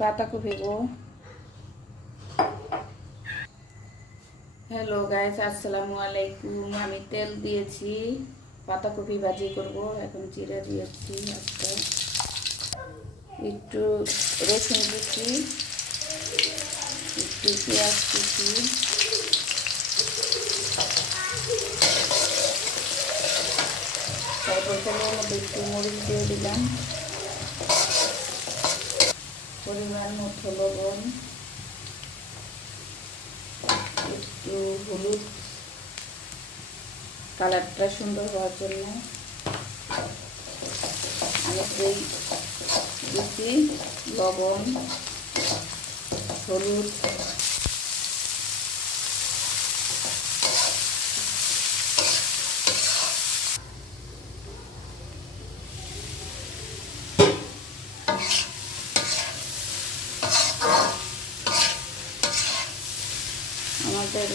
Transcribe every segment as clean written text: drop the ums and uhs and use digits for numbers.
পাতাকপি গো। Hello guys, আসসালামু আলাইকুম। আমি তেল দিয়েছি, পাতাকপি ভাজি করব। এখন জিরা দিয়েছি, আজকে একটু রসুন দিচ্ছি, একটু পেঁয়াজ দিচ্ছি, তারপর তেলের মধ্যে একটু মরিচ দিয়ে দিলাম, পরিমাণ মতো লবণ, একটু হলুদ, কালারটা সুন্দর হওয়ার জন্য আমি দিচ্ছি লবণ, হলুদ, আমাদের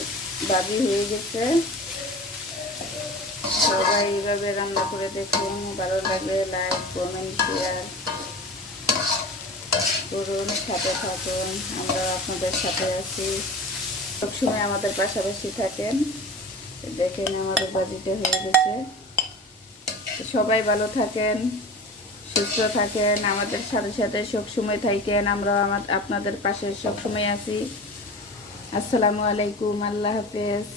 ভাজি হয়ে গেছে। সবাই এইভাবে রান্না করে দেখুন, ভালো লাগলে লাইক, কমেন্ট, শেয়ার করুন, সাথে থাকুন। আমরা আপনাদের সাথে আছি, সবসময় আমাদের পাশাপাশি থাকেন। দেখেন আমাদের ভাজিটা হয়ে গেছে। সবাই ভালো থাকেন, সুস্থ থাকেন, আমাদের সাথে সাথে সবসময় থাকেন। আমরা আপনাদের পাশে সবসময় আছি। আসসালামু আলাইকুম, আল্লাহ হাফেজ।